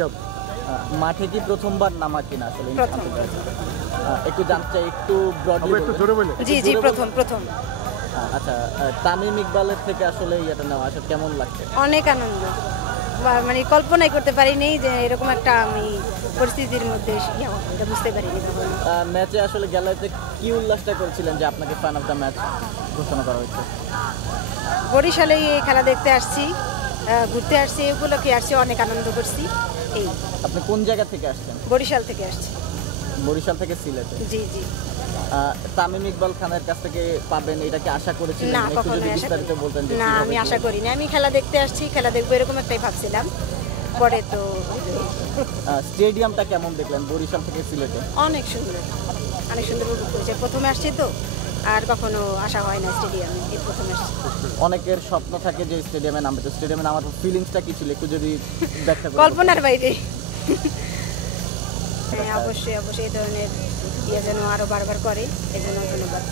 Cup. মাঠে কি প্রথমবার নামা কিনা আসলে প্রথম। একটু জানতে চাই, একটু ব্রডলি একটু জোরে বলে। জি জি প্রথম। আচ্ছা, তামিম ইকবালের থেকে আসলে এটা নেওয়া আসলে কেমন লাগছে? অনেক আনন্দ, মানে কল্পনাই করতে পারিনি যে এরকম একটা আমি পরিস্থিতির মধ্যে এটা বুঝতে পারিনি কখনো। ম্যাচে আসলে গ্যালারিতে কি উল্লাসটা করেছিলেন যে আপনাকে ফ্যান অফ দ্য ম্যাচ ঘোষণা করা হয়েছে? বরিশালে এই খেলা দেখতে আসছি, ঘুরতে আসছি, এই উপলক্ষে আসছি, অনেক আনন্দ করছি। এই আপনি কোন জায়গা থেকে আসছেন? বরিশাল থেকে আসছি। বরিশাল থেকে সিলেটে। জি জি। তামিম ইকবাল খানের কাছ থেকে পাবেন এটা কি আশা করেছিলেন? না, একটু কখনোই যদি আশা বিস্তারিত বলতেন যে না, কিভাবে আমি কি আশা করিনি। আমি খেলা দেখতে আসছি, খেলা দেখবো এরকম একটাই ভাবছিলাম। পরে তো স্টেডিয়ামটা কেমন দেখলেন বরিশাল থেকে সিলেটে? অনেক সুন্দর, অনেক সুন্দর উপভোগ করেছে। প্রথমে আসছি তো, আর কখনো আসা হয় না স্টেডিয়ামে, এই প্রথম আসছি। অনেকের স্বপ্ন থাকে যে স্টেডিয়ামে নামবে, তো স্টেডিয়ামে নামার ফিলিংসটা কি ছিল একটু যদি ব্যাখ্যা করেন? কল্পনার বাইরে। হ্যাঁ, অবশ্যই এই ধরনের ইয়ে যেন আরো বারবার করে, এই জন্য ধন্যবাদ।